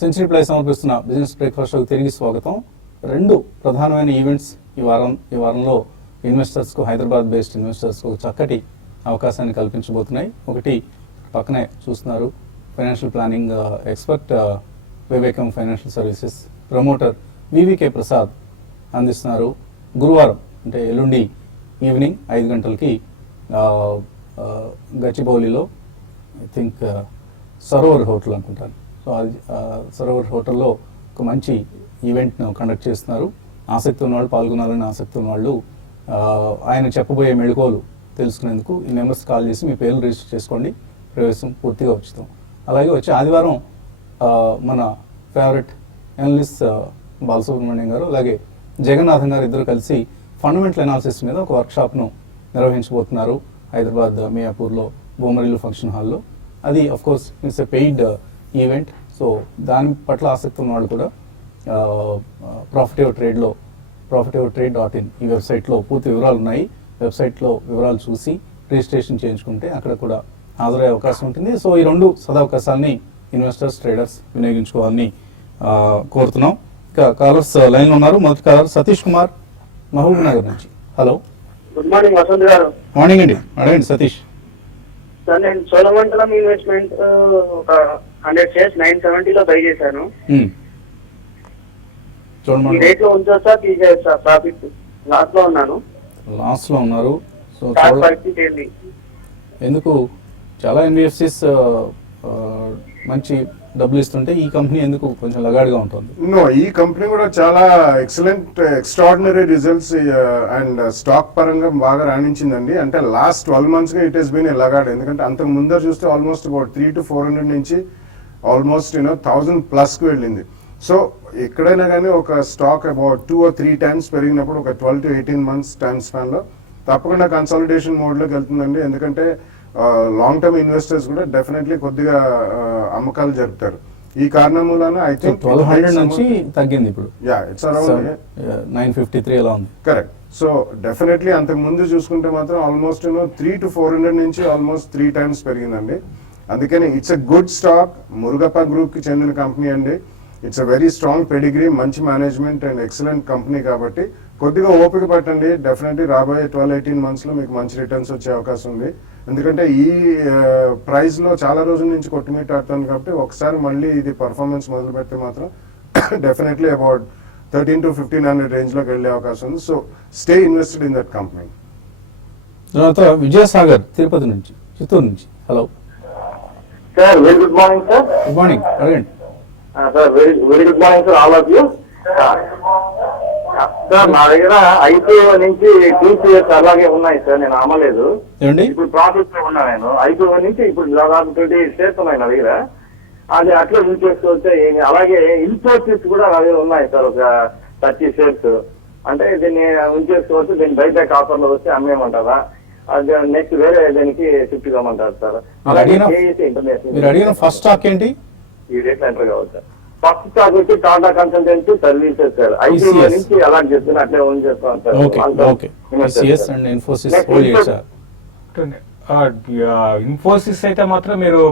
Century ply సమర్పిస్తున్న business breakfast షోకి తిరిగి స్వాగతం. రెండు ప్రధానమైన ఈవెంట్స్ ఈ వారంలో ఇన్వెస్టర్స్కు, హైదరాబాద్ బేస్డ్ ఇన్వెస్టర్స్కు చక్కటి అవకాశాన్ని కల్పించబోతున్నాయి. ఒకటి పక్కనే చూస్తున్నారు, ఫైనాన్షియల్ ప్లానింగ్ ఎక్స్పర్ట్ వివేకం financial services promoter VVK Prasad అందిస్తున్నారు. గురువారం అంటే ఎల్లుండి ఈవినింగ్ 5 గంటలకి గచ్చిబౌలిలో ఐ థింక్ సరోవర్ హోటల్ అనుకుంటాను. సో అది సరోవర్ హోటల్లో ఒక మంచి ఈవెంట్ను కండక్ట్ చేస్తున్నారు. ఆసక్తి ఉన్నవాళ్ళు, పాల్గొనాలని ఆసక్తి ఉన్నవాళ్ళు ఆయన చెప్పబోయే మెళుకువలు తెలుసుకునేందుకు ఈ నెంబర్స్ కాల్ చేసి మీ పేర్లు రిజిస్టర్ చేసుకోండి. ప్రవేశం పూర్తిగా ఉచితం. అలాగే వచ్చే ఆదివారం మన ఫేవరెట్ ఎనలిస్ట్ బాలసుబ్రహ్మణ్యం గారు అలాగే జగన్నాథన్ గారు ఇద్దరు కలిసి ఫండమెంటల్ అనాలిసిస్ మీద ఒక వర్క్షాప్ను నిర్వహించబోతున్నారు హైదరాబాద్ మియాపూర్లో బొమ్మరిల్లు ఫంక్షన్ హాల్లో. అది of course it's a paid event. So దాని పట్ల ఆసక్తి ఉన్న వాళ్ళు కూడా profitable.trade.in ఈ వెబ్సైట్లో పూర్తి వివరాలు ఉన్నాయి. వెబ్సైట్లో వివరాలు చూసి రిజిస్ట్రేషన్ చేయించుకుంటే అక్కడ కూడా హాజరయ్యే అవకాశం ఉంటుంది. సో ఈ రెండు సదవకాశాన్ని ఇన్వెస్టర్స్, ట్రేడర్స్ వినియోగించుకోవాలని కోరుతున్నాం. ఇంకా కాలర్స్ లైన్లో ఉన్నారు. మొదటి కాలర్ సతీష్ కుమార్ మహబూబ్ నగర్ నుంచి. హలో, గుడ్ మార్నింగ్ వసంత్ గారు. మార్నింగ్ అండి, అడగండి సతీష్. సార్ నేను చోళమండలం ఇన్వెస్ట్మెంట్ ఒక 100 shares 970 బై చేశాను. ఈ రేట్ లో ఉంచొచ్చా, తీసేస్తా? ప్రాఫిట్ లాస్ లో ఉన్నాను. లాస్ లో ఉన్నారు. సో పరిస్థితి ఏంటి? ఎందుకు చాలా ఎన్బిఎఫ్సిస్ మంచి డబ్బులు ఇస్తుంటే ఈ కంపెనీ ఎందుకు కొంచెం లగాడుగా ఉంటుంది? ఈ కంపెనీ కూడా చాలా excellent extraordinary results and stock పరంగా బాగా రాణించిందండి. అంటే లాస్ట్ 12 months గా ఇట్ హెస్ బీన్ ఏ లగాడ్. ఎందుకంటే అంతకు ముందర చూస్తే ఆల్మోస్ట్ అబౌట్ 300 to 400 నుంచి ఆల్మోస్ట్ 1000+ కు వెళ్ళింది. సో ఎక్కడైనా కానీ ఒక స్టాక్ అబౌట్ 2 or 3 times పెరిగినప్పుడు ఒక 12 to 18 months టైమ్ స్పాన్ లో తప్పకుండా కన్సాలిడేషన్ మోడ్ లోకి వెళ్తుందండి. ఎందుకంటే లాంగ్ టర్మ్ ఇన్వెస్టర్స్ కూడా డెఫినెట్లీ కొద్దిగా అమ్మకాలు జరుపుతారు. ఈ కారణం మూలన ఐ థింక్ 1200 నుంచి తగ్గింది, ఇప్పుడు ఇట్స్ అరౌండ్ 953 అలా ఉంది. కరెక్ట్. సో డెఫినెట్లీ అంతకు ముందు చూసుకుంటే మాత్రం ఆల్మోస్ట్ 300 to 400 నుంచి ఆల్మోస్ట్ 3 times పెరిగిందండి. అందుకని it's a good stock. Murugappa group కి చెందిన కంపెనీ అండి. It's a very strong pedigree, మంచి మేనేజ్మెంట్ అండ్ ఎక్సలెంట్ కంపెనీ. కాబట్టి కొద్దిగా ఓపిక పట్టండి. డెఫినెట్లీ రాబోయే 12-18 months లో మీకు మంచి రిటర్న్స్ వచ్చే అవకాశం ఉంది. ఎందుకంటే ఈ ప్రైస్ లో చాలా రోజుల నుంచి కొట్టుమిట్టాడుతుంది. కాబట్టి ఒకసారి మళ్ళీ ఇది పర్ఫార్మెన్స్ మొదలు పెడితే మాత్రం డెఫినెట్లీ అబౌట్ 1300 to 1500 రేంజ్ లోకి వెళ్ళే అవకాశం ఉంది. So stay invested in that company. తర్వాత విజయసాగర్ తిరుపతి నుంచి, చిత్తూరు నుంచి. Hello sir, very good morning sir. Good morning, అడగండి. Sir very good morning sir, all of you. సార్ నా దగ్గర IPO నుంచి 2 shares అలాగే ఉన్నాయి సార్, నేను అమ్మలేదు. ఇప్పుడు ప్రాఫిట్ లో ఉన్నా. నేను IPO నుంచి ఇప్పుడు దాదాపు 20 shares ఉన్నాయి నా దగ్గర. అది అట్లా యూజ్ చేసుకోవచ్చా? అలాగే ఇన్ఫోసిస్ కూడా నా దగ్గర ఉన్నాయి సార్, ఒక 30 shares. అంటే దీన్ని ఉంచేసుకోవచ్చు, దీన్ని బైబ్యాక్ ఆఫర్ లో వస్తే అమ్మేయమంటారా? అది నెక్స్ట్ వేరే దానికి షిఫ్ట్ కామంటారు సార్. మీరు అడిగిన ఫస్ట్ స్టాక్ ఏంటి? ఈ రేట్ ఎంటర్ కావచ్చు సార్. ఫస్ట్ స్టాక్ వచ్చి Tata consultancy services sir. IPO నుంచి అలాంటి చేస్తున్నా, అట్లే ఓన్ చేస్తాం సార్. ఇన్ఫోసిస్ అయితే మాత్రం మీరు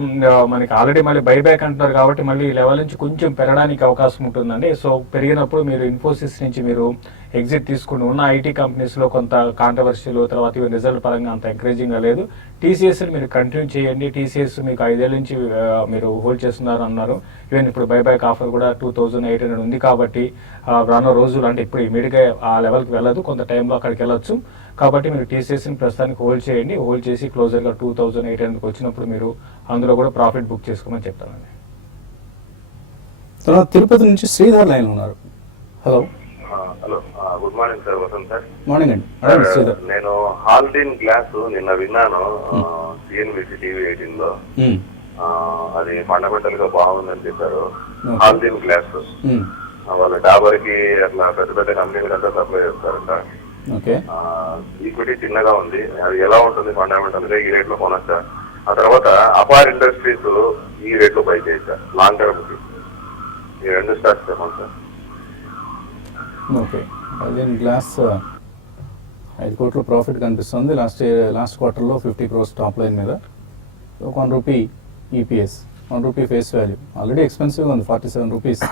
మనకి ఆల్రెడీ మళ్ళీ బైబ్యాక్ అంటున్నారు కాబట్టి మళ్ళీ ఈ లెవెల్ నుంచి కొంచెం పెరగడానికి అవకాశం ఉంటుందండి. సో పెరిగినప్పుడు మీరు ఇన్ఫోసిస్ నుంచి మీరు ఎగ్జిట్ తీసుకుని ఉన్న ఐటీ కంపెనీస్ లో కొంత కాంట్రవర్షియల్, తర్వాత ఇవి రిజల్ట్ పరంగా అంత ఎంకరేజింగ్ గా లేదు. TCS మీరు కంటిన్యూ చేయండి. TCS మీకు 5 ఏళ్ల నుంచి మీరు హోల్డ్ చేస్తున్నారు అన్నారు. ఈవెన్ ఇప్పుడు బైబ్యాక్ ఆఫర్ కూడా 2800 ఉంది. కాబట్టి రానున్న రోజులు, అంటే ఇప్పుడు ఇమీడియట్ గా ఆ లెవెల్కి వెళ్ళదు, కొంత టైంలో అక్కడికి వెళ్ళొచ్చు. కాబట్టి మీరు TCS ప్రస్తుతానికి హోల్డ్ చేయండి. హోల్డ్ చేసి క్లోజర్ గా 2800 వచ్చినప్పుడు మీరు అందులో కూడా ప్రాఫిట్ బుక్ చేసుకోమని చెప్తానండి. తర్వాత తిరుపతి నుంచి శ్రీధర్ లైన్ ఉన్నారు. Hello hello, good morning sir, Vasanth sir. Morning అండి. నేను హాల్డిన్ గ్లాస్ నిన్న విన్నాను CNBC TV 18 లో. అది ఫండమెంటల్ గా బాగుందని చెప్పారు. హాల్డిన్ గ్లాస్ వాళ్ళు డాబర్ కి అట్లా పెద్ద పెద్ద కంపెనీలంతా సప్లై చేస్తారంట. ఈక్విటీ చిన్నగా ఉంది, అది ఎలా ఉంటుంది ఫండమెంటల్ గా? ఈ రేట్ లో కొనొచ్చా? ఆ తర్వాత అపార్ ఇండస్ట్రీస్ ఈ రేట్ లో బై చేయొచ్చా లాంగ్ టర్మ్ కి? ఈ 2 స్టాక్స్ చెప్పండి సార్. ఓకే, హాల్డిన్ గ్లాస్ 5 కోట్ల ప్రాఫిట్ కనిపిస్తుంది. లాస్ట్ క్వార్టర్లో 50 crores టాప్ లైన్ మీద, ₹1 EPS. Rupee face value, already expensive ఉంది, 47 రూపీస్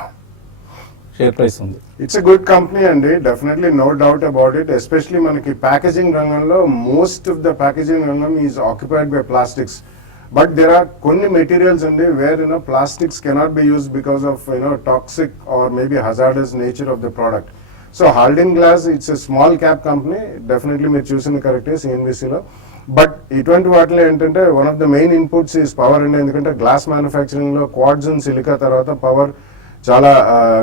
షేర్ ప్రైస్ ఉంది. ఇట్స్ ఎ గుడ్ కంపెనీ అండి, definitely no doubt about it. Especially మనకి ప్యాకేజింగ్ రంగంలో మోస్ట్ ఆఫ్ ద ప్యాకేజింగ్ రంగం is occupied by plastics. But there are కొన్ని materials అండి where plastics cannot be use because of toxic or maybe hazardous nature of the product. So Haldyn glass it's a small cap company, definitely మీరు చూసింది కరెక్టే సిఎన్బిసిలో. But ఇటువంటి వాటిలో ఏంటంటే one of the main inputs is power అండి. ఎందుకంటే glass manufacturing లో quartz and silica తర్వాత పవర్ చాలా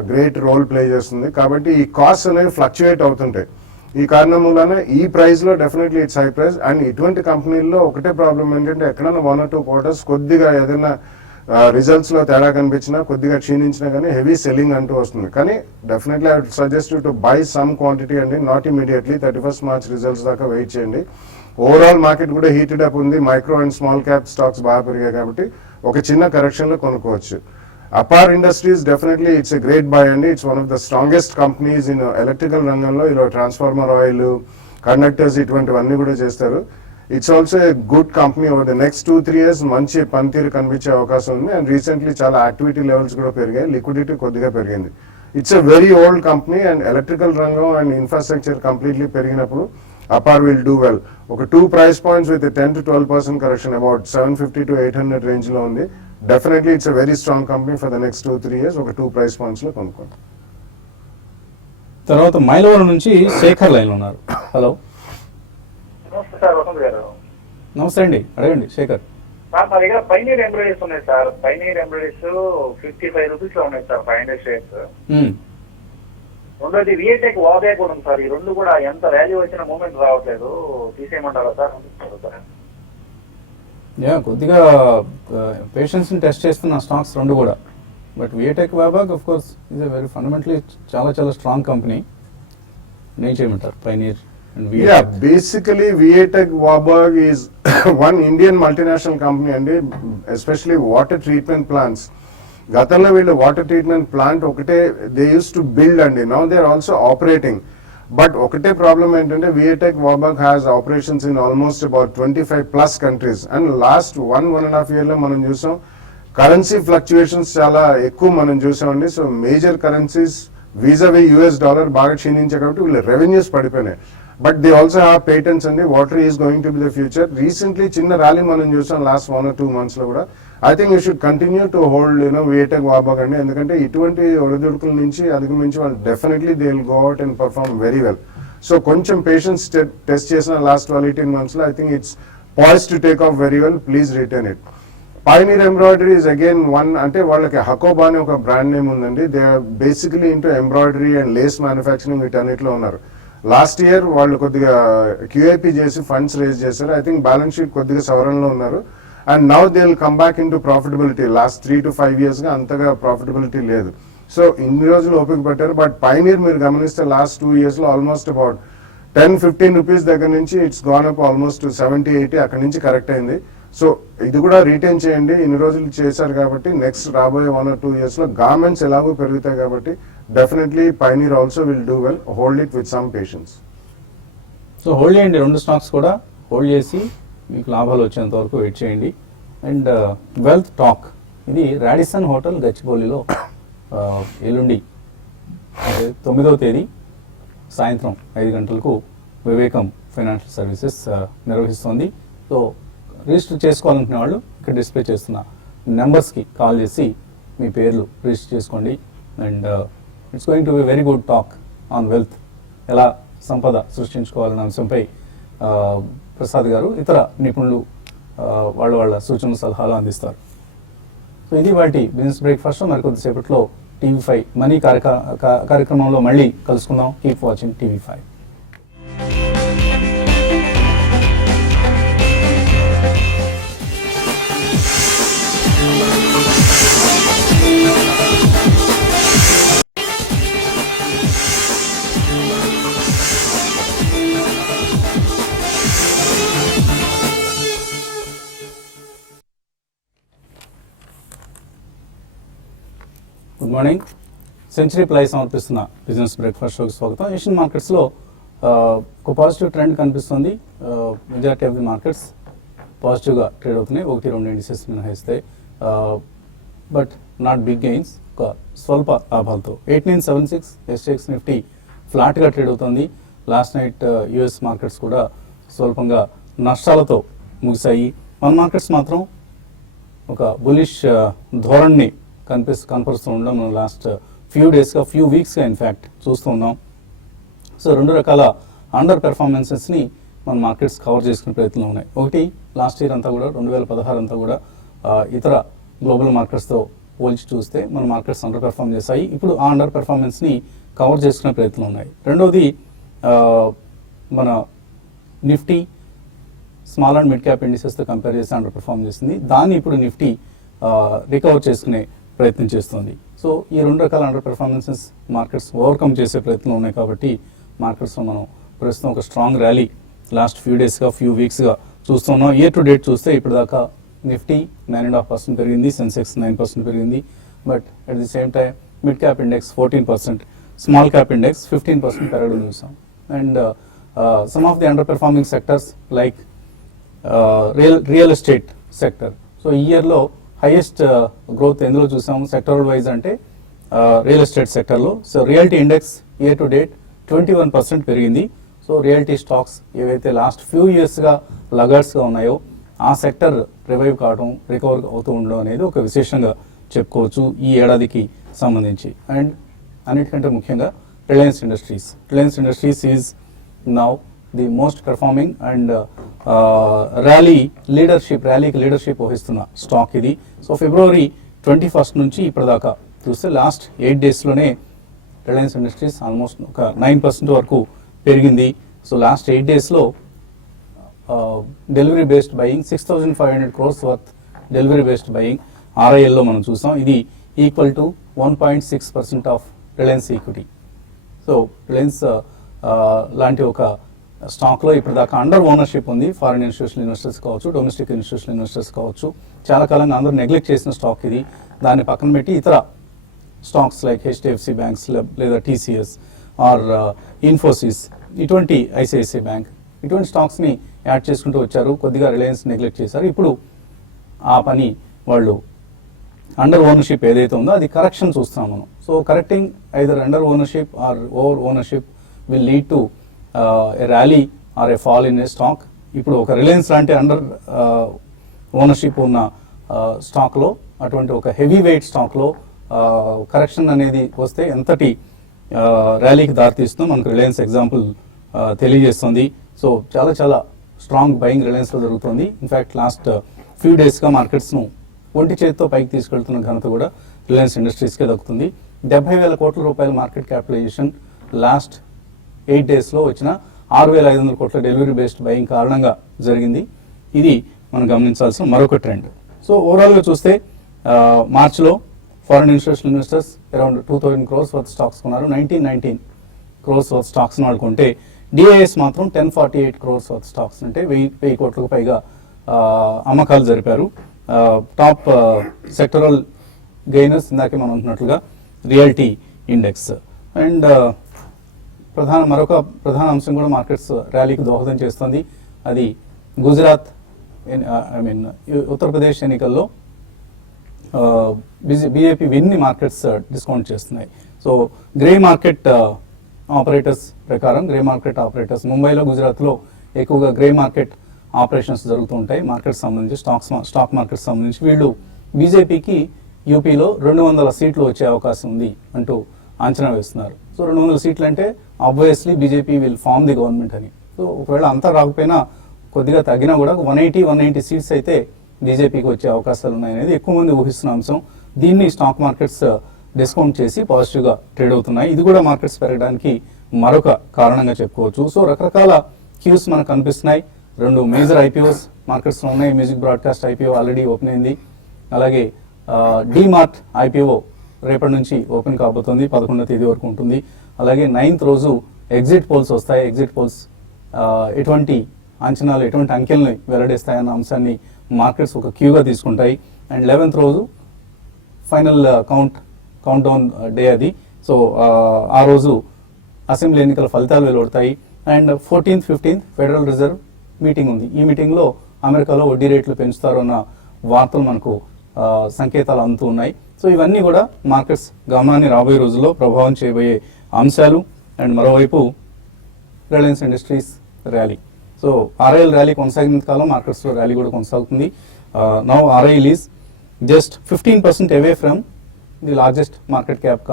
గ్రేట్ రోల్ ప్లే చేస్తుంది. కాబట్టి ఈ కాస్ట్ అనేవి ఫ్లక్చుయేట్ అవుతుంటాయి. ఈ కారణం వలన ఈ ప్రైస్ లో definitely it's high price. And ఇటువంటి కంపెనీల్లో ఒకటే ప్రాబ్లం ఏంటంటే ఎక్కడైనా 1 or 2 quarters కొద్దిగా ఏదైనా రిజల్ట్స్ లో తేడా కనిపించినా, కొద్దిగా క్షీణించినా కానీ హెవీ సెల్లింగ్ అంటూ వస్తుంది. కానీ definitely I would suggest to buy some quantity అండి, not immediately. 31st March results దాకా వెయిట్ చేయండి. ఓవరాల్ మార్కెట్ కూడా హీటెడ్ అప్ ఉంది, micro and small cap stocks బాగా పెరిగాయి కాబట్టి ఒక చిన్న కరెక్షన్ లో కొనుక్కోవచ్చు. Apar industries definitely it's a great buy అండి. It's one of the strongest companies in electrical రంగంలో. ఇలా ట్రాన్స్ఫార్మర్ ఆయిల్, కండక్టర్స్ ఇటువంటివన్నీ కూడా చేస్తారు. It's also a good company. Over the next 2-3 years మంచి పనితీరు కనిపించే అవకాశం ఉంది. అండ్ రీసెంట్లీ చాలా యాక్టివిటీ లెవెల్స్ కూడా పెరిగాయి, లిక్విడిటీ కొద్దిగా పెరిగింది. It's a very old company and electrical రంగం అండ్ ఇన్ఫ్రాస్ట్రక్చర్ కంప్లీట్లీ పెరిగినప్పుడు అపార్ విల్ డూ వెల్. ఒక 2 price points with 10 to 12% correction about 750 to 800 range లో ఉంది. Definitely it's a very strong company for the next 2-3 years. ఒక 2 price points లో కొనుక్కోండి. తర్వాత మైలవరం నుంచి శేఖర్ లైన్ ఉన్నారు. హలో, నమస్తే సార్, వసంత్ గారు. నమస్తే అండి, అడగండి శేఖర్. సార్ మా దగ్గర పైనీర్ ఎంబ్రాయిడరీస్ ఉన్నాయి సార్. పైనీర్ ఎంబ్రాయిడరీస్ 55 రూపీస్ లో ఉన్నాయి సార్, 500 షేర్స్. రెండోది విఏటెక్ వాబే కూడా ఉంది సార్. ఈ రెండు కూడా ఎంత వాల్యూ వచ్చిన మూమెంట్ రావట్లేదు, తీసేయమంటారా సార్? కొద్దిగా పేషెన్స్ ని టెస్ట్ చేస్తున్న స్టాక్స్ రెండు కూడా. But విఏటెక్ వాబాగ్ of course is a very fundamentally చాలా స్ట్రాంగ్ కంపెనీ. నేను చేయమంటారు pioneer and VATech. Yeah, basically VATech Warburg is one Indian multinational company and especially water treatment plants. గతంలో వీళ్ళు వాటర్ ట్రీట్మెంట్ ప్లాంట్ ఒకటే they use to build అండి. Now they are also operating. But ఒకటే problem ఏంటంటే VA Tech Wabag has operations in almost about 25+ countries. And last 1.5 year లో మనం చూసాం currency fluctuations చాలా ఎక్కువ మనం చూసామండి. So major currencies vis a vis US dollar బాగా క్షీణించాయి కాబట్టి వీళ్ళ రెవెన్యూస్ పడిపోయినాయి. But they also have patents అండి. Water is going to be the future. Recently చిన్న ర్యాలీ మనం చూసాం లాస్ట్ 1 or 2 months లో కూడా. I think you should continue to hold VA Tech Wabag అండి. ఎందుకంటే ఇటువంటి ఒడిదుడుకుల నుంచి అధిగమించి వాళ్ళు definitely they will go out and perform very well. So కొంచెం పేషెన్స్ టెస్ట్ చేసిన లాస్ట్ 12-18 months లో I think it's poised to take off very well. Please return it. Pioneer embroidery is again one, అంటే వాళ్ళకి హకోబా అనే ఒక brand name ఉందండి. They are basically into embroidery and lace manufacturing వీటన్నిటిలో ఉన్నారు. Last year వాళ్ళు కొద్దిగా QIP చేసి ఫండ్స్ రేజ్ చేశారు. ఐ థింక్ బ్యాలెన్స్ షీట్ కొద్దిగా సవరణలో ఉన్నారు. And now they will come back into profitability. Last 3 to 5 years గా అంతగా ప్రాఫిటబిలిటీ లేదు. సో ఇన్ని రోజులు ఓపిక పట్టారు. బట్ పైనీర్ మీరు గమనిస్తే లాస్ట్ 2 years లో ఆల్మోస్ట్ అబౌట్ 10-15 రూపీస్ దగ్గర నుంచి ఇట్స్ గాన్ అప్ ఆల్మోస్ట్ 70-80 అక్కడి నుంచి కరెక్ట్ అయింది. సో ఇది కూడా రీటైన్ చేయండి. ఇన్ని రోజులు చేశారు కాబట్టి నెక్స్ట్ రాబోయే 1 or 2 years లో గార్మెంట్స్ ఎలాగో పెరుగుతాయి కాబట్టి definitely pioneer also will do well. Hold it with some patience. So hold చేయండి, రెండు స్టాక్స్ కూడా హోల్డ్ చేసి మీకు లాభాలు వచ్చేంత వరకు వెయిట్ చేయండి. అండ్ వెల్త్ టాక్, ఇది రాడిసన్ హోటల్ గచ్చిబౌలిలో ఎల్లుండి అంటే 9వ తేదీ సాయంత్రం 5 గంటలకు వివేకం ఫైనాన్షియల్ సర్వీసెస్ నిర్వహిస్తోంది. సో రిజిస్టర్ చేసుకోవాలనుకునే వాళ్ళు ఇక్కడ డిస్ప్లే చేస్తున్న నెంబర్స్కి కాల్ చేసి మీ పేర్లు రిజిస్టర్ చేసుకోండి. And it's going to be very good talk on wealth, ఎలా సంపద సృష్టించుకోవాలనే అంశంపై ప్రసాద్ గారు ఇతర నిపుణులు వాళ్ళ సూచనలు సలహాలు అందిస్తారు. సో ఇది వాటి బిజినెస్ బ్రేక్ఫాస్ట్. మరికొద్దిసేపట్లో TV5 మనీ కార్యక్రమంలో మళ్ళీ కలుసుకుందాం. Keep watching TV5. Good morning. Century ply సమర్పిస్తున్న బిజినెస్ బ్రేక్ఫాస్ట్ షోకి స్వాగతం. ఏషియన్ మార్కెట్స్లో ఒక పాజిటివ్ ట్రెండ్ కనిపిస్తుంది. మెజారిటీ ఆఫ్ ది మార్కెట్స్ పాజిటివ్గా ట్రేడ్ అవుతున్నాయి. 1-2 ఇండిసెస్ మినహాయిస్తే బట్ నాట్ బిగ్ గెయిన్స్, ఒక స్వల్ప లాభాలతో. 8976 SGX నిఫ్టీ ఫ్లాట్గా ట్రేడ్ అవుతుంది. లాస్ట్ నైట్ యుఎస్ మార్కెట్స్ కూడా స్వల్పంగా నష్టాలతో ముగిశాయి. మన మార్కెట్స్ మాత్రం ఒక బులిష్ ధోరణిని కనపరుస్తూ ఉండడం మనం లాస్ట్ ఫ్యూ వీక్స్గా ఇన్ఫ్యాక్ట్ చూస్తూ ఉన్నాం. సో రెండు రకాల అండర్ పెర్ఫార్మెన్సెస్ని మన మార్కెట్స్ కవర్ చేసుకునే ప్రయత్నంలో ఉన్నాయి. ఒకటి, లాస్ట్ ఇయర్ అంతా కూడా 2016 అంతా కూడా ఇతర గ్లోబల్ మార్కెట్స్తో పోల్చి చూస్తే మన మార్కెట్స్ అండర్ పెర్ఫార్మ్ చేశాయి. ఇప్పుడు ఆ అండర్ పెర్ఫార్మెన్స్ని కవర్ చేసుకునే ప్రయత్నం ఉన్నాయి. రెండవది, మన Nifty small and mid cap ఇండిసెస్తో కంపేర్ చేసి అండర్ పెర్ఫార్మ్ చేసింది. దాన్ని ఇప్పుడు నిఫ్టీ రికవర్ చేసుకునే ప్రయత్నం చేస్తుంది. సో ఈ రెండు రకాల అండర్ పెర్ఫార్మెన్సెస్ మార్కెట్స్ ఓవర్కమ్ చేసే ప్రయత్నం ఉన్నాయి. కాబట్టి మార్కెట్స్లో మనం ప్రస్తుతం ఒక స్ట్రాంగ్ ర్యాలీ లాస్ట్ ఫ్యూ వీక్స్గా చూస్తున్నాం. ఇయర్ టు డేట్ చూస్తే ఇప్పటిదాకా నిఫ్టీ 9.5% పెరిగింది, సెన్సెక్స్ 9% పెరిగింది. But at the same time mid cap index 14%, small cap index 15% పెరగడం చూసాం. And some of the under performing sectors like real estate sector. So ఈ ఇయర్లో highest growth ఎందులో చూసాము సెక్టరల్ వైజ్ అంటే రియల్ ఎస్టేట్ సెక్టర్లో. So reality index year to date 21% పెరిగింది. So reality stocks ఏవైతే లాస్ట్ ఫ్యూ ఇయర్స్గా లగర్డ్స్గా ఉన్నాయో ఆ సెక్టర్ రివైవ్ కావడం, రికవర్ అవుతూ ఉండడం అనేది ఒక విశేషంగా చెప్పుకోవచ్చు ఈ ఏడాదికి సంబంధించి. అండ్ అన్నిటికంటే ముఖ్యంగా Reliance industries is now the most performing and ర్యాలీకి లీడర్షిప్ వహిస్తున్న స్టాక్ ఇది. సో ఫిబ్రవరి 21 నుంచి ఇప్పటిదాకా చూస్తే లాస్ట్ 8 డేస్లోనే రిలయన్స్ ఇండస్ట్రీస్ ఆల్మోస్ట్ ఒక 9% వరకు పెరిగింది. సో లాస్ట్ 8 డేస్లో delivery based buying 6,500 crores worth delivery based buying RILలో మనం చూసాం. ఇది equal to 1.6% of Reliance equity. So Reliance లాంటి ఒక స్టాక్లో ఇప్పటిదాకా అండర్ ఓనర్షిప్ ఉంది. ఫారిన్ ఇన్స్టిట్యూషనల్ ఇన్వెస్టర్స్ కావచ్చు, డొమెస్టిక్ ఇన్స్టిట్యూషనల్ ఇన్వెస్టర్స్ కావచ్చు. చాలా కాలంగా అందరూ నెగ్లెక్ట్ చేసిన స్టాక్ ఇది. దాన్ని పక్కన పెట్టి ఇతర స్టాక్స్ లైక్ HDFC బ్యాంక్స్ లేదా TCS ఆర్ ఇన్ఫోసిస్, ఇటువంటి ICICI బ్యాంక్, ఇటువంటి స్టాక్స్ని యాడ్ చేసుకుంటూ వచ్చారు. కొద్దిగా రిలయన్స్ నెగ్లెక్ట్ చేశారు. ఇప్పుడు ఆ పని వాళ్ళు అండర్ ఓనర్షిప్ ఏదైతే ఉందో అది కరెక్షన్ చూస్తున్నాం మనం. So correcting either under ownership or over ownership will lead to a rally or a fall in a stock. ఇప్పుడు ఒక రిలయన్స్ లాంటి అండర్ ఓనర్షిప్ ఉన్న స్టాక్లో, అటువంటి ఒక హెవీ వెయిట్ స్టాక్లో కరెక్షన్ అనేది వస్తే ఎంతటి ర్యాలీకి దారితీస్తుందో మనకు రిలయన్స్ ఎగ్జాంపుల్ తెలియజేస్తుంది. సో చాలా చాలా స్ట్రాంగ్ బయింగ్ రిలయన్స్లో జరుగుతుంది. ఇన్ఫ్యాక్ట్ లాస్ట్ ఫ్యూ డేస్గా మార్కెట్స్ను ఒంటి చేతితో పైకి తీసుకెళ్తున్న ఘనత కూడా రిలయన్స్ ఇండస్ట్రీస్కే దక్కుతుంది. 70,000 కోట్ల రూపాయల మార్కెట్ క్యాపిటలైజేషన్ లాస్ట్ 8 డేస్లో వచ్చిన 6,500 కోట్ల డెలివరీ బేస్డ్ బయింగ్ కారణంగా జరిగింది. ఇది మనం గమనించాల్సిన మరొక ట్రెండ్. సో ఓవరాల్గా చూస్తే మార్చ్లో foreign institutional investors around 2,000 crores worth stocks కొన్నారు. 19 crores వర్త్ స్టాక్స్ వాడుకుంటే DIS మాత్రం 1048 crores వర్త్ స్టాక్స్ అంటే 1000 కోట్లకు పైగా అమ్మకాలు జరిపారు. టాప్ సెక్టరల్ గెయినర్స్ ఇందాకే మనం అంటున్నట్లుగా రియాలిటీ ఇండెక్స్. అండ్ మరొక ప్రధాన అంశం కూడా మార్కెట్స్ ర్యాలీకి దోహదం చేస్తుంది. అది గుజరాత్ ఉత్తరప్రదేశ్ ఎన్నికల్లో BJP విన్ని మార్కెట్స్ డిస్కౌంట్ చేస్తున్నాయి. సో గ్రే మార్కెట్ ఆపరేటర్స్ ప్రకారం, గ్రే మార్కెట్ ఆపరేటర్స్ ముంబైలో, గుజరాత్లో ఎక్కువగా గ్రే మార్కెట్ ఆపరేషన్స్ జరుగుతూ ఉంటాయి. మార్కెట్ సంబంధించి స్టాక్ మార్కెట్ సంబంధించి వీళ్ళు బీజేపీకి యూపీలో 200 సీట్లు వచ్చే అవకాశం ఉంది అంటూ అంచనా వేస్తున్నారు. సో 200 సీట్లు అంటే obviously BJP will form the government అని. సో ఒకవేళ అంతా రాకపోయినా కొద్దిగా తగ్గినా కూడా 180 సీట్స్ అయితే బీజేపీకి వచ్చే అవకాశాలు ఉన్నాయనేది ఎక్కువ మంది ఊహిస్తున్న అంశం. దీన్ని స్టాక్ మార్కెట్స్ డిస్కౌంట్ చేసి పాజిటివ్గా ట్రేడ్ అవుతున్నాయి. ఇది కూడా మార్కెట్స్ పెరగడానికి మరొక కారణంగా చెప్పుకోవచ్చు. సో రకరకాల క్యూస్ మనకు కనిపిస్తున్నాయి. 2 మేజర్ IPOs మార్కెట్స్లో ఉన్నాయి. Music broadcast IPO already open అయింది. అలాగే డీమార్ట్ IPO రేపటి నుంచి ఓపెన్ కాబోతుంది, 11వ తేదీ వరకు ఉంటుంది. అలాగే 9th రోజు ఎగ్జిట్ పోల్స్ వస్తాయి. ఎగ్జిట్ పోల్స్ ఎటువంటి అంచనాలు, ఎటువంటి అంకెల్ని వెల్లడిస్తాయన్న అంశాన్ని మార్కెట్స్ ఒక క్యూగా తీసుకుంటాయి. అండ్ 11th రోజు ఫైనల్ కౌంట్ డౌన్ డే అది. సో ఆ రోజు అసెంబ్లీ ఎన్నికల ఫలితాలు వెలువడతాయి. And 14th, 15th Federal Reserve meeting ఉంది. ఈ మీటింగ్లో అమెరికాలో వడ్డీ రేట్లు పెంచుతారు అన్న వార్తలు మనకు సంకేతాలు అందుతూ ఉన్నాయి. సో ఇవన్నీ కూడా మార్కెట్స్ గమనాన్ని రాబోయే రోజుల్లో ప్రభావం చేయబోయే అంశాలు. అండ్ మరోవైపు Reliance industries rally. So RIL rally కొనసాగిన కాలం మార్కెట్స్లో ర్యాలీ కూడా కొనసాగుతుంది. Now RIL is just 15% away from the largest market cap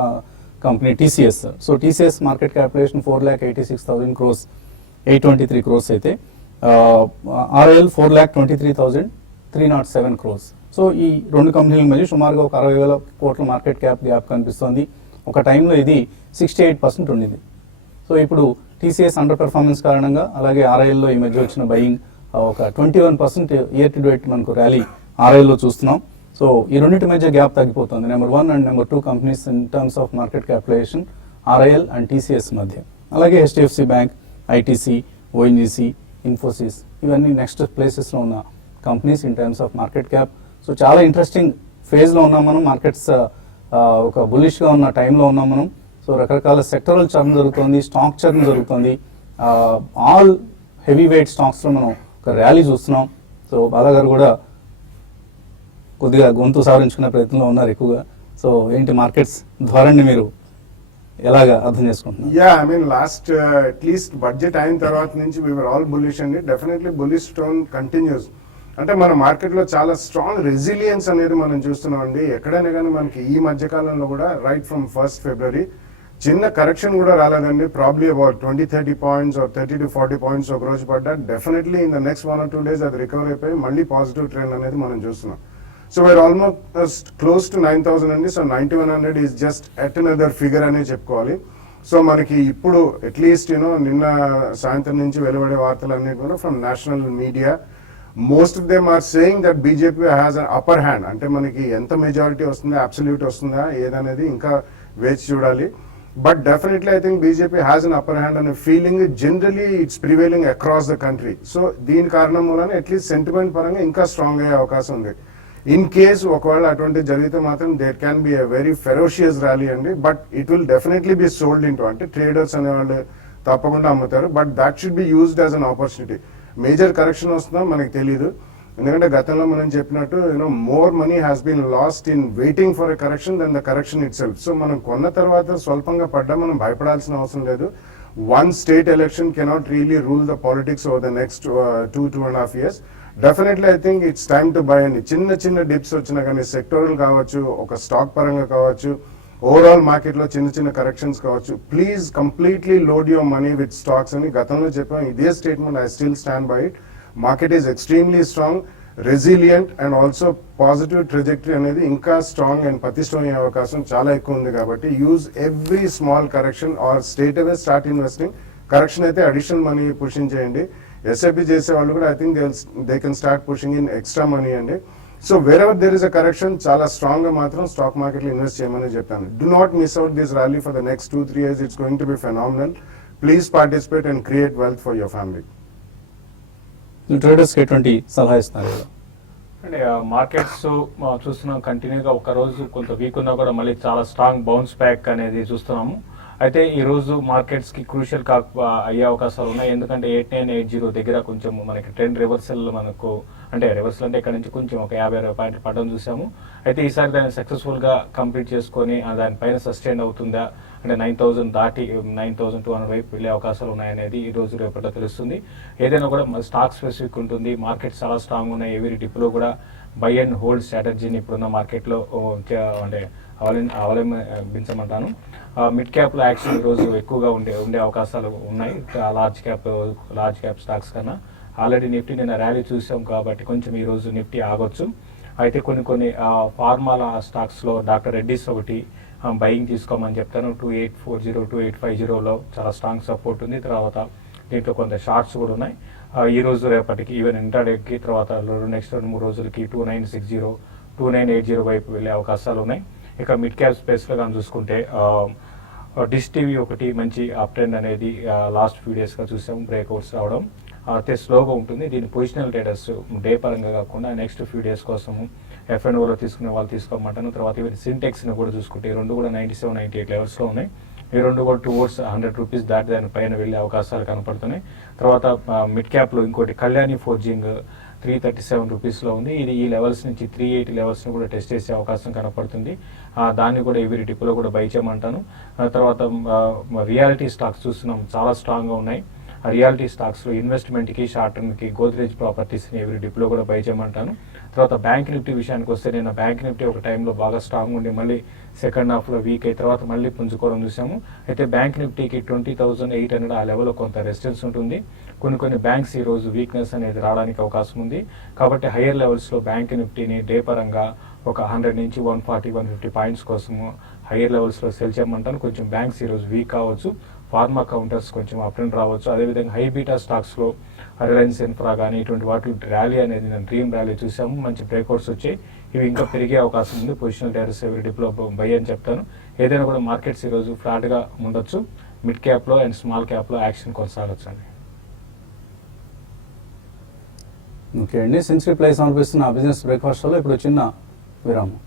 company TCS. So TCS market capitalisation 4,86,000 crores, 823 crores అయితే ఆర్ఐఎల్ 4,23,307 crores. సో ఈ రెండు కంపెనీల మధ్య సుమారుగా ఒక 60,000 కోట్ల మార్కెట్ క్యాప్ గ్యాప్ కనిపిస్తోంది. ఒక టైంలో ఇది 68% ఉండింది. సో ఇప్పుడు TCS అండర్ పెర్ఫార్మెన్స్ కారణంగా, అలాగే ఆర్ఐఎల్లో ఈ మధ్య వచ్చిన బయింగ్ ఒక 21% ఇయర్ టు డేట్ మనకు ర్యాలీ ఆర్ఐఎల్లో చూస్తున్నాం. సో ఈ రెండింటి మధ్య గ్యాప్ తగ్గిపోతుంది. Number 1 and number 2 companies in terms of market capitalization RIL and TCS మధ్య. అలాగే HDFC bank, ITC, ONGC, Infosys ఇవన్నీ నెక్స్ట్ ప్లేసెస్లో ఉన్న companies in terms of market cap. So చాలా ఇంట్రెస్టింగ్ ఫేజ్లో ఉన్నాం మనం. మార్కెట్స్ ఒక బులిష్గా ఉన్న టైంలో ఉన్నాం మనం. సో రకరకాల సెక్టరల్ చర్న్ జరుగుతుంది, స్టాక్ చర్న్ జరుగుతుంది. ఆల్ హెవీ వెయిట్ స్టాక్స్లో మనం ఒక ర్యాలీ చూస్తున్నాం. సో బాలా గారు కూడా కొద్దిగా గొంతు సవరించుకునే ప్రయత్నంలో ఉన్నారు ఎక్కువగా. సో ఏంటి మార్కెట్స్ ధోరణి మీరు ఎలాగా అర్థం చేసుకుంటున్నారు? Yeah, I mean last at least budget అయిన తర్వాత నుంచి we were all bullish అండి. Definitely bullish tone continuous. అంటే మన మార్కెట్లో చాలా స్ట్రాంగ్ రెసిలియన్స్ అనేది మనం చూస్తున్నాం అండి. ఎక్కడైనా కానీ మనకి ఈ మధ్యకాలంలో కూడా రైట్ ఫ్రమ్ 1st February చిన్న కరెక్షన్ కూడా రాలేదండి. Probably about 20-30 points or 30-40 points ఒక రోజు పడ్డా definitely in the next 1 or 2 days అది రికవర్ అయిపోయి మళ్ళీ పాజిటివ్ ట్రెండ్ అనేది మనం చూస్తున్నాం. So we are almost close to 9,000 అండి. So 9,100 is just at another figure అనే చెప్పుకోవాలి. సో మనకి ఇప్పుడు అట్లీస్ట్ నిన్న సాయంత్రం నుంచి వెలువడే వార్తలన్నీ కూడా from national media, most of them are saying that BJP has an upper hand. అంటే మనకి ఎంత మెజారిటీ వస్తుందా, అబ్సల్యూట్ వస్తుందా ఏదనేది ఇంకా వేచి చూడాలి. But definitely I think BJP has an upper hand అనే feeling generally it's prevailing across the country. So దీని కారణం వలన అట్లీస్ట్ సెంటిమెంట్ పరంగా ఇంకా స్ట్రాంగ్ అయ్యే అవకాశం ఉంది. ఇన్ కేస్ ఒకవేళ అటువంటి జరిగితే మాత్రం there can be a very ferocious rally అండి. But it will definitely be sold into, అంటే ట్రేడర్స్ అనేవాళ్ళు తప్పకుండా అమ్ముతారు. But that should be used as an opportunity. Major correction వస్తుందో మనకి తెలియదు. ఎందుకంటే గతంలో మనం చెప్పినట్టు more money has been lost in waiting for a correction then the correction itself. So మనం కొన్న తర్వాత స్వల్పంగా పడ్డా మనం భయపడాల్సిన అవసరం లేదు. One state election cannot really rule the politics over the next 2.5 years. Definitely I think it's time to buy అండి. చిన్న చిన్న డిప్స్ వచ్చినా కానీ సెక్టోరల్ కావచ్చు, ఒక స్టాక్ పరంగా కావచ్చు, ఓవరాల్ మార్కెట్లో చిన్న చిన్న కరెక్షన్స్ కావచ్చు, please completely load your money with stocks అని గతంలో చెప్పాం. ఇదే statement I still stand by it. Market is extremely strong, resilient and also positive trajectory అనేది ఇంకా స్ట్రాంగ్ అండ్ పటిష్టమయ్యే అవకాశం చాలా ఎక్కువ ఉంది. కాబట్టి use every small correction or straight away start investing. Correction అయితే అడిషనల్ మనీ పుషింగ్ చేయండి. ఎస్ఐపి చేసే వాళ్ళు కూడా I think they can start pushing in extra money అండి. So wherever there is a correction చాలా స్ట్రాంగ్ గా మాత్రం stock market లో ఇన్వెస్ట్ చేయమని చెప్తాను. Do not miss out this rally for the next 2-3 years. It's going to be phenomenal. Please participate and create wealth for your family. ట్రేడర్స్కి ఎటువంటి సలహా ఇస్తున్నారు? అంటే మార్కెట్స్ చూస్తున్నాం కంటిన్యూగా ఒక రోజు కొంత వీక్ ఉన్నా కూడా మళ్ళీ చాలా స్ట్రాంగ్ బౌన్స్ బ్యాక్ అనేది చూస్తున్నాము. అయితే ఈ రోజు మార్కెట్స్ కి క్రూషియల్ అయ్యే అవకాశాలు ఉన్నాయి. ఎందుకంటే 8980 దగ్గర కొంచెం మనకి ట్రెండ్ రివర్సల్ మనకు, అంటే రివర్సల్ అంటే ఇక్కడ నుంచి కొంచెం ఒక 50 పాయింట్లు పడడం చూసాము. అయితే ఈసారి దాన్ని సక్సెస్ఫుల్ గా కంప్లీట్ చేసుకొని దానిపైన సస్టైన్ అవుతుందా, అంటే 9,000 దాటి 9,200 వైపు వెళ్ళే అవకాశాలు ఉన్నాయనేది ఈ రోజు రేపట్లో తెలుస్తుంది. ఏదైనా కూడా స్టాక్ స్పెసిఫిక్ ఉంటుంది. మార్కెట్స్ చాలా స్ట్రాంగ్ ఉన్నాయి. ఎవరి డిప్లో కూడా బై అండ్ హోల్డ్ స్ట్రాటజీని ఇప్పుడున్న మార్కెట్లో అంటే అవలంబించమంటాను. మిడ్ క్యాప్లో యాక్షన్ ఈరోజు ఎక్కువగా ఉండే అవకాశాలు ఉన్నాయి లార్జ్ క్యాప్ స్టాక్స్ కన్నా. ఆల్రెడీ నిఫ్టీ నిన్న ర్యాలీ చూసాం కాబట్టి కొంచెం ఈరోజు నిఫ్టీ ఆగొచ్చు. అయితే కొన్ని ఫార్మాల స్టాక్స్లో డాక్టర్ రెడ్డిస్ ఒకటి బయింగ్ తీసుకోమని చెప్తాను. 2840, 2850లో చాలా స్ట్రాంగ్ సపోర్ట్ ఉంది. తర్వాత దీంట్లో కొంత షార్ట్స్ కూడా ఉన్నాయి. ఈ రోజు రేపటికి ఈవెన్ ఇంటర్డేకి తర్వాత నెక్స్ట్ 2-3 రోజులకి 2960, 2980 వైపు వెళ్ళే అవకాశాలు ఉన్నాయి. ఇక మిడ్ క్యాప్ స్పేస్లో కానీ చూసుకుంటే డిష్ టీవీ ఒకటి మంచి అప్ ట్రెండ్ అనేది లాస్ట్ ఫ్యూ డేస్గా చూసాము. బ్రేక్అవుట్స్ రావడం అయితే స్లోగా ఉంటుంది. దీన్ని పొజిషనల్ ట్రేడర్స్ డే పరంగా కాకుండా నెక్స్ట్ ఫ్యూ డేస్ కోసము F&Oలో తీసుకునే వాళ్ళు తీసుకోమంటాను. తర్వాత ఈవెన్ సింటెక్స్ని కూడా చూసుకుంటే ఈ రెండు కూడా 97-98 లెవెల్స్లో ఉన్నాయి. ఈ రెండు కూడా టువర్డ్స్ 100 రూపీస్ దాటి దాని పైన వెళ్ళే అవకాశాలు కనపడుతున్నాయి. తర్వాత మిడ్ క్యాప్లో ఇంకోటి కళ్యాణి ఫోర్జింగ్ 337 రూపీస్లో ఉంది. ఇది ఈ లెవెల్స్ నుంచి 380 లెవెల్స్ని కూడా టెస్ట్ చేసే అవకాశం కనపడుతుంది. దాన్ని కూడా ఎవరి డిప్లో కూడా బై చేయమంటాను. తర్వాత రియాలిటీ స్టాక్స్ చూస్తున్నాం, చాలా స్ట్రాంగ్గా ఉన్నాయి. ఆ రియాలిటీ స్టాక్స్లో ఇన్వెస్ట్మెంట్కి, షార్ట్ టర్మ్కి గోద్రేజ్ ప్రాపర్టీస్ని ఎవరి డిప్లో కూడా బై చేయమంటాను. తర్వాత బ్యాంక్ నిఫ్టీ విషయానికి వస్తే నేను బ్యాంక్ నిఫ్టీ ఒక టైంలో బాగా స్ట్రాంగ్ ఉండి మళ్ళీ సెకండ్ హాఫ్లో వీక్ అయిన తర్వాత మళ్ళీ పుంజుకోవడం చూసాము. అయితే బ్యాంక్ నిఫ్టీకి 20,800 ఆ లెవెల్లో కొంత రెసిస్టెన్స్ ఉంటుంది. కొన్ని బ్యాంక్స్ ఈరోజు వీక్నెస్ అనేది రావడానికి అవకాశం ఉంది. కాబట్టి హయ్యర్ లెవెల్స్లో బ్యాంక్ నిఫ్టీని డే పరంగా ఒక 100 నుంచి 140, 150 పాయింట్స్ కోసము హయ్యర్ లెవెల్స్లో సెల్ చేయమంటాను. కొంచెం బ్యాంక్స్ ఈరోజు వీక్ కావచ్చు, ఫార్మా కౌంటర్స్ కొంచెం అప్ అండ్ రావచ్చు. అదేవిధంగా హై బీటా స్టాక్స్లో రిలయన్స్ ఇన్ఫ్రా కానీ ఇటువంటి వాటి ర్యాలీ అనేది నేను డ్రీమ్ ర్యాలీ చూసాము, మంచి బ్రేక్అవుట్స్ వచ్చాయి. ఇవి ఇంకా పెరిగే అవకాశం ఉంది. పొజిషనల్ డేటర్స్ ఎవరి డిప్లో బై అని చెప్తాను. ఏదైనా కూడా మార్కెట్స్ ఈరోజు ఫ్లాట్గా ఉండొచ్చు. మిడ్ క్యాప్లో అండ్ స్మాల్ క్యాప్లో యాక్షన్ కొనసాగొచ్చు అండి. ఓకే అండి, సెంచరీ ప్లేస్ సమర్పిస్తున్న బిజినెస్ బ్రేక్ఫాస్ట్లో ఇప్పుడు చిన్న విరామం.